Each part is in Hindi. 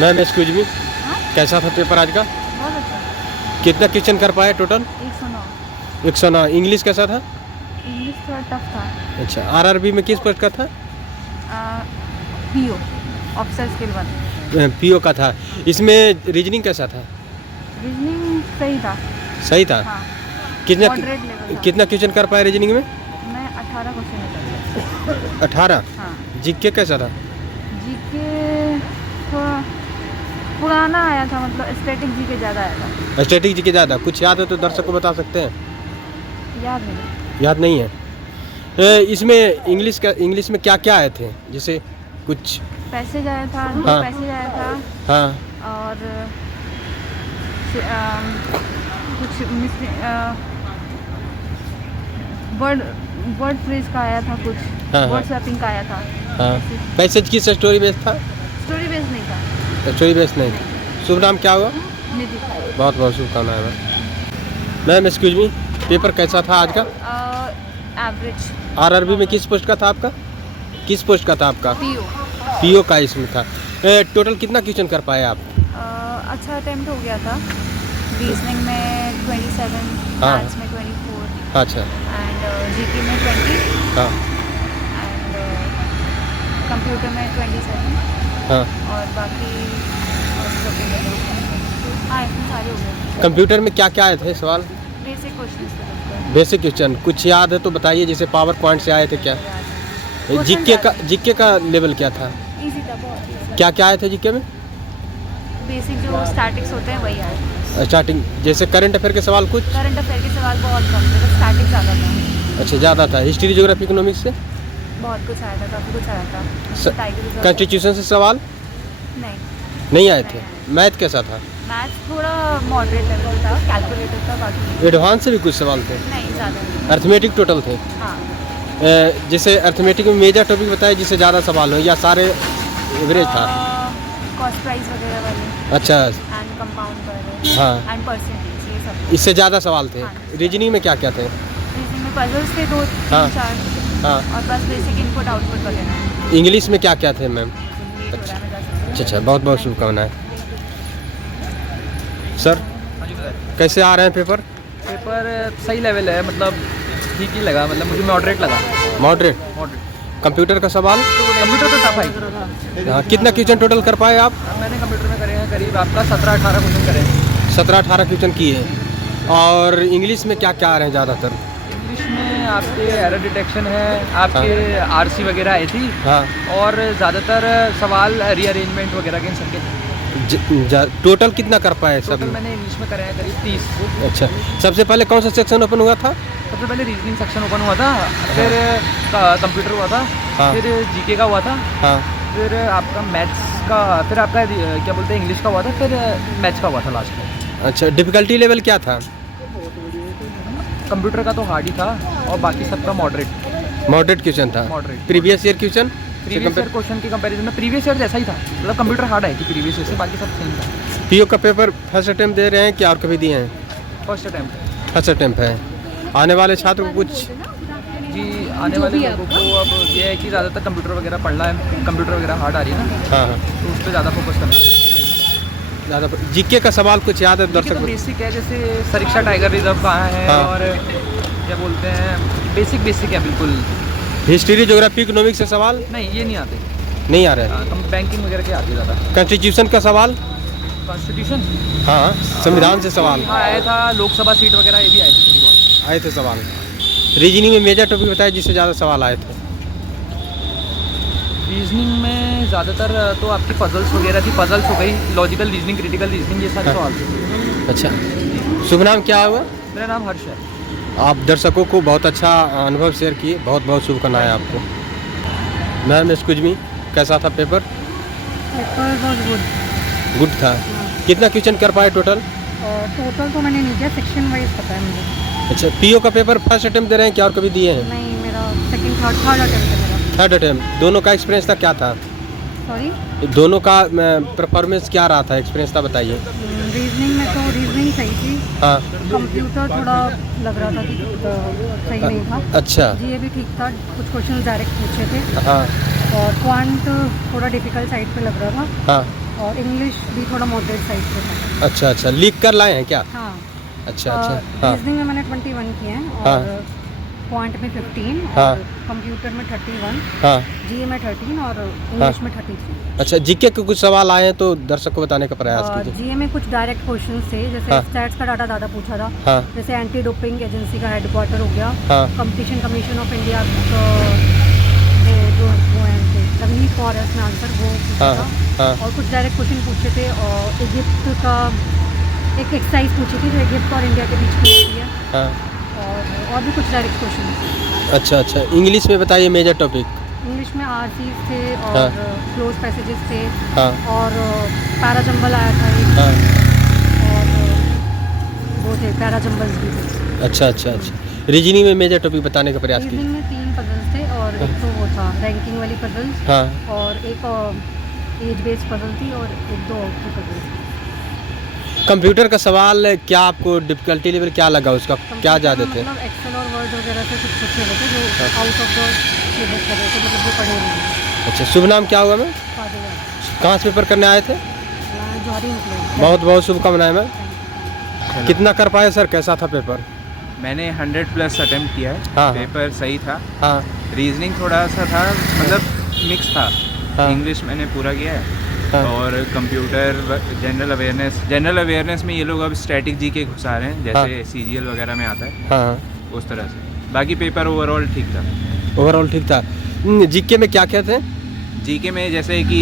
मैम एक्सक्यूज मी, हाँ? कैसा था पेपर आज का? बहुत अच्छा। कितना क्वेश्चन कर पाए टोटल? 109। 109। इंग्लिश कैसा था? इंग्लिश थोड़ा टफ था। अच्छा, आरआरबी में किस पोस्ट का था? PO, officer skill 1। पीओ का था। इसमें रीजनिंग कैसा था? रीजनिंग सही था। सही था। हाँ, कितना मॉडरेट लेवल था। कितना क्वेश्चन कर पाए रीजनिंग में? मैं 18 क्वेश्चन निकल 18। हाँ। जीके कैसा था? जीके थोड़ा पुराना आया था, मतलब स्टैटिक जीके ज़्यादा आया था। स्टैटिक जीके ज़्यादा। कुछ याद है तो दर्शक को बता सकते हैं? याद नहीं। याद नहीं है। इसमें इंग्लिश में क्या क्या आए थे? जैसे कुछ पैसेज आया था, 2 हाँ। पैसेज आया था। हाँ और कुछ वर्ड फ्रेज का आया था, कुछ हाँ, वर्ड हाँ। स्वैपिंग का आया था। हाँ। पैसेज किस स्टोरी बेस्ड था? स्टोरी बेस नहीं था। स्टोरी बेस्ड नहीं। शुभ नाम क्या हुआ? निधि। बहुत बहुत शुभकामनाएं ma'am. Ma'am excuse me, paper कैसा था आज का? एवरेज। आरआरबी में किस पोस्ट का था आपका? किस पोस्ट का था आपका? पीओ। पीओ का इसमें था। टोटल कितना क्वेश्चन कर पाए आप? अच्छा अटेम्प्ट हो गया था। रीजनिंग में 27, हाँ। मैथ्स में 24 अच्छा। एंड जीके में 20 हाँ एंड कंप्यूटर में 27 हाँ। और बाकी हाँ इसमें सारे हो गए। कंप्यूटर में क्या क्या आए थे सवाल? बेसिक क्वेश्चन थे। बेसिक क्वेश्चन कुछ याद है तो बताइए, जैसे पावर पॉइंट से आए थे क्या? Question जीके का लेवल क्या था? इजी था, बहुत easy। क्या क्या आए थे जीके में? बेसिक जो स्टैटिक्स होते हैं वही आए। स्टार्टिंग जैसे करंट अफेयर के सवाल कुछ? करंट अफेयर के सवाल बहुत कम थे, बस स्टैटिक ज़्यादा था। अच्छा ज़्यादा था। हिस्ट्री ज्योग्राफी इकोनॉमिक्स से बहुत कुछ आया था, काफ़ी कुछ आया था। टाइगर रिजर्व कॉन्स्टिट्यूशन से सवाल नहीं। नहीं आए थे। मैथ कैसा था? मैथ थोड़ा मॉडरेट लेवल था, कैलकुलेटर था, बाकी एडवांस से भी कुछ सवाल थे। नहीं ज़्यादा नहीं। अर्थमेटिक टोटल थे। हाँ। जैसे अर्थमेटिक में मेजर टॉपिक बताए जिससे ज़्यादा सवाल हो, या सारे एवरेज था? कॉस्ट प्राइस वगैरह वाले अच्छा। एंड कंपाउंड वाले हाँ। एंड परसेंटेज, ये सब। इससे ज़्यादा सवाल थे। हाँ। रीजनिंग में क्या क्या थे? रीजनिंग में पजल्स थे 2 हाँ। 3 4 हाँ। और बस बेसिक इनपुट आउटपुट वगैरह। इंग्लिश में क्या क्या थे मैम? ये हो रहा है, मैं जा सकती हूँ। अच्छा अच्छा, बहुत बहुत शुभकामनाएं सर। कैसे आ रहे हैं पेपर? पेपर सही लेवल है, मतलब ठीक ही लगा, मतलब मुझे मॉडरेट लगा। मॉडरेट। मॉडरेट कंप्यूटर का सवाल? कंप्यूटर तो टफ है। हाँ, कितना क्वेश्चन टोटल कर पाए आप? मैंने कंप्यूटर में करे हैं करीब आपका 17-18 क्वेश्चन करे हैं। 17-18 क्वेश्चन किए हैं। और इंग्लिश में क्या क्या आ रहे हैं ज़्यादातर? इंग्लिश में आपके एरर डिटेक्शन है, आपके आरसी वगैरह आई थी। हाँ। और ज़्यादातर सवाल रीअरेंजमेंट वगैरह के इन सबके। टोटल कितना कर पाए सब टोटल में? मैंने इंग्लिश में करे हैं करीब 30। अच्छा, सबसे पहले कौन सा सेक्शन ओपन हुआ था? सबसे पहले रीजनिंग सेक्शन ओपन हुआ था, फिर कंप्यूटर हुआ था, हाँ। फिर जीके का हुआ था, हाँ। फिर आपका मैथ्स का, फिर आपका क्या बोलते हैं इंग्लिश का हुआ था, फिर मैथ्स का हुआ था लास्ट में। अच्छा, डिफ़िकल्टी लेवल क्या था? कंप्यूटर का तो हार्ड ही था और बाकी सबका मॉडरेट। मॉडरेट क्वेश्चन था। Moderate। Previous year question? Previous year question की कंपैरिजन में प्रीवियस ईयर जैसा ही था, मतलब कंप्यूटर हार्ड है कि प्रीवियस ईयर से, बाकी सब सेम था। पीओ का पेपर फर्स्ट अटेम्प्ट दे रहे हैं क्या और कभी दिए हैं? First attempt. फर्स्ट अटेम्प्ट है। आने वाले छात्र को कुछ? जी आने वाले लोगों को अब ये है कि ज़्यादातर कंप्यूटर वगैरह पढ़ना है, कंप्यूटर वगैरह हार्ड आ रही है ना, हाँ हाँ। तो उस पर ज़्यादा फोकस करना है। ज़्यादा जीके का सवाल कुछ याद है तो दर्शक? बेसिक है, जैसे सरीक्षा टाइगर रिजर्व कहाँ है, हाँ। और क्या बोलते हैं बेसिक है बिल्कुल। हिस्ट्री ज्योग्राफी इकोनॉमिक्स से सवाल नहीं ये नहीं आते। नहीं आ रहे हैं। बैंकिंग वगैरह के आती है ज़्यादा। कॉन्स्टिट्यूशन का सवाल? कॉन्स्टिट्यूशन हाँ, संविधान से सवाल हाँ आया था, लोकसभा सीट वगैरह ये भी आए थे थोड़ी बहुत। आए थे सवाल। रीजनिंग में मेजर टॉपिक बताए जिससे ज़्यादा सवाल आए थे? रीजनिंग में ज़्यादातर तो आपकी पजल्स वगैरह थी, पजल्स हो गई, लॉजिकल रीजनिंग, क्रिटिकल रीजनिंग, ये सारे सवाल थे। अच्छा। शुभ नाम क्या हुआ? मेरा नाम हर्ष है। आप दर्शकों को बहुत अच्छा अनुभव शेयर किए, बहुत बहुत शुभकामनाएं आपको। मैम एक्सक्यूज मी, कैसा था पेपर? पेपर बहुत गुड। गुड था। कितना क्वेश्चन कर पाए टोटल? टोटल तो मैंने नहीं दिया, सेक्शन वाइज पता है मुझे। अच्छा, पीओ का पेपर फर्स्ट अटेम्प्ट दे रहे हैं क्या और कभी दिए हैं? नहीं, मेरा सेकंड थर्ड अटेम्प्ट है मेरा। Third attempt. दोनों का एक्सपीरियंस था क्या था? सॉरी। दोनों का परफॉर्मेंस क्या रहा था, एक्सपीरियंस था बताइए। रीजनिंग में तो रीजनिंग सही थी। हाँ। कंप्यूटर थोड़ा लग रहा था कि सही नहीं था। अच्छा। जीए भी ठीक था, कुछ क्वेश्चन डायरेक्ट पूछे थे। हाँ और क्वांट थोड़ा डिफिकल्ट साइड पे लग रहा था। हाँ। और इंग्लिश भी थोड़ा मॉडरेट साइड पे था। अच्छा अच्छा, लिख कर लाए हैं क्या? हाँ। अच्छा अच्छा, हाँ रीजनिंग में मैंने 21 किए हैं हाँ। और पॉइंट में 15 हाँ। और कंप्यूटर में 31, हाँ। जीए में 13 और इंग्लिश में 33। अच्छा, जीके के कुछ सवाल आए हैं तो दर्शक को बताने का प्रयास कीजिए। जीए में कुछ डायरेक्ट क्वेश्चंस थे, जैसे हाँ। स्टैट्स का डाटा ज़्यादा पूछा था। हाँ जैसे एंटी डोपिंग एजेंसी का हेडक्वार्टर हो गया, हाँ कंपटीशन कमीशन ऑफ इंडिया वो हैं रवनीत कौर है उसमें आंसर वो पूछा हाँ था। हाँ और कुछ डायरेक्ट क्वेश्चन पूछे थे और इजिप्ट का एक एक्सरसाइज पूछी थी जो इजिप्ट और इंडिया के बीच में होती है, हाँ। और भी कुछ डायरेक्ट क्वेश्चन। अच्छा अच्छा, इंग्लिश में बताइए मेजर टॉपिक। इंग्लिश में आरसीज थे और हाँ। क्लोज पैसेजेस थे हाँ और पैराजंबल आया था एक, हाँ। और वो थे पैराजंबल्स भी थे। अच्छा अच्छा अच्छा, रीजनिंग में मेजर टॉपिक बताने का प्रयास कीजिए। रीजनिंग में 3 पजल्स थे और एक तो वो था रैंकिंग वाली पजल्स, हाँ और एक एज बेस्ड पजल थी और एक 2 और की पजल्स थी। कंप्यूटर का सवाल क्या आपको डिफिकल्टी लेवल क्या लगा उसका, क्या ज़्यादा थे? मतलब एक्सेल और वर्ड वगैरह से कुछ पूछे हुए थे जो आउट ऑफ द सिलेबस कर रहे थे, मतलब जो पढ़े हुए थे। अच्छा, शुभ नाम क्या हुआ मैम? फादर कहाँ से पेपर करने आए थे? जौहरी निकले। बहुत बहुत शुभकामनाएं मैम। चलो। कितना कर पाए सर, कैसा था पेपर? मैंने 100+ अटेम्प्ट किया है। हाँ। पेपर सही था। हाँ रीजनिंग थोड़ा सा था, मतलब मिक्स था। हाँ। इंग्लिश मैंने पूरा किया है। हाँ। और कंप्यूटर, जनरल अवेयरनेस में ये लोग अब स्टैटिक जी के घुसा रहे हैं, जैसे सीजीएल वगैरह में आता है हाँ, उस तरह से। बाकी पेपर ओवरऑल ठीक था। ओवरऑल ठीक था। जीके में क्या क्या थे? जीके में जैसे कि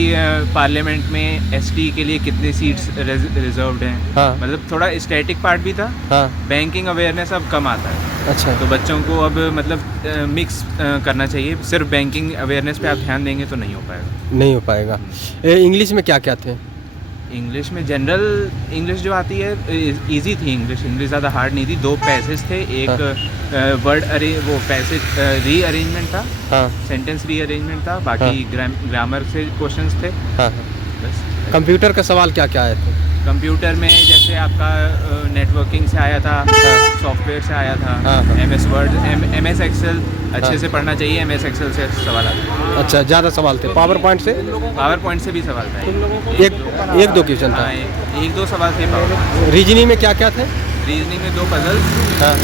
पार्लियामेंट में एसटी के लिए कितनी सीट्स रिजर्व्ड हैं, हाँ मतलब थोड़ा स्टैटिक पार्ट भी था। हाँ। बैंकिंग अवेयरनेस अब कम आता है, अच्छा तो बच्चों को अब मतलब मिक्स करना चाहिए। सिर्फ बैंकिंग अवेयरनेस पे आप ध्यान देंगे तो नहीं हो पाएगा। नहीं हो पाएगा। इंग्लिश में क्या क्या थे? इंग्लिश में जनरल इंग्लिश जो आती है इजी थी। इंग्लिश ज़्यादा हार्ड नहीं थी। 2 पैसेज थे, एक वर्ड वो पैसेज रीअरेंजमेंट था, हाँ सेंटेंस रीअरेंजमेंट था, बाकी ग्रामर से क्वेश्चंस थे हाँ। बस। कंप्यूटर का सवाल क्या क्या आए थे? कंप्यूटर में जैसे आपका नेटवर्किंग से आया था, सॉफ्टवेयर से आया था, हाँ। MS वर्ड, MS एक्सेल अच्छे हाँ। से पढ़ना चाहिए। MS एक्सेल से सवाल आते हैं। अच्छा, ज़्यादा सवाल थे। पावर पॉइंट से पावर पॉइंट से भी सवाल था। एक दो क्वेश्चन था। हाँ, 1-2 सवाल थे पावर। रीजनिंग में क्या क्या थे? रीजनिंग में 2 पजल, हाँ।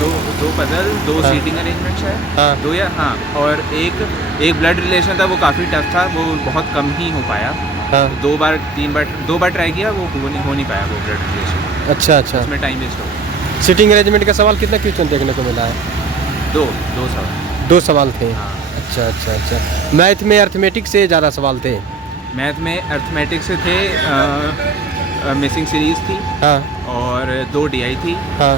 2 पजल, 2 हाँ। सीटिंग अरेंजमेंट्स है, हाँ। 2 या हाँ, और एक ब्लड रिलेशन था, वो काफ़ी टफ था, वो बहुत कम ही हो पाया। हाँ। 2 बार ट्राई किया, वो हो नहीं पाया वो ब्लड रिलेशन। अच्छा अच्छा। उसमें टाइम वेस्ट हो गया। सिटिंग अरेंजमेंट का सवाल कितने क्वेश्चन देखने को मिला है? 2 सवाल। 2 सवाल थे। हाँ। अच्छा अच्छा अच्छा। मैथ में अर्थमेटिक से ज़्यादा सवाल थे? मैथ में अर्थमेटिक से थे, मिसिंग सीरीज थी, हाँ और 2 DI थी, हाँ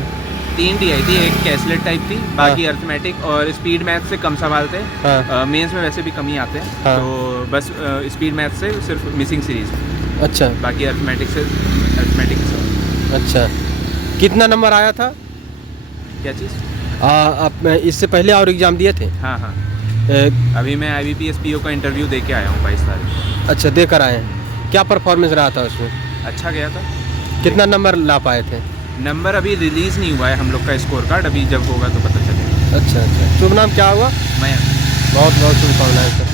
3 DI थी, एक कैसलेट टाइप थी, बाकी अर्थमेटिक और स्पीड मैथ से कम सवाल थे। हाँ। मेंस में वैसे भी कम ही आते हैं, हाँ। तो बस स्पीड मैथ से सिर्फ मिसिंग सीरीज, अच्छा बाकी अर्थमेटिक से। अच्छा। कितना नंबर आया था? क्या चीज़? आप इससे पहले और एग्ज़ाम दिए थे? हाँ हाँ, ए, अभी मैं IBPS PO का इंटरव्यू दे के आया हूँ 22 तारीख। अच्छा, देकर आए हैं। क्या परफॉर्मेंस रहा था उसमें? अच्छा गया था। कितना नंबर ला पाए थे? नंबर अभी रिलीज़ नहीं हुआ है हम लोग का स्कोर कार्ड, अभी जब होगा तो पता चलेगा। अच्छा अच्छा। शुभ नाम क्या हुआ? मैं बहुत बहुत शुभकामनाएं सर।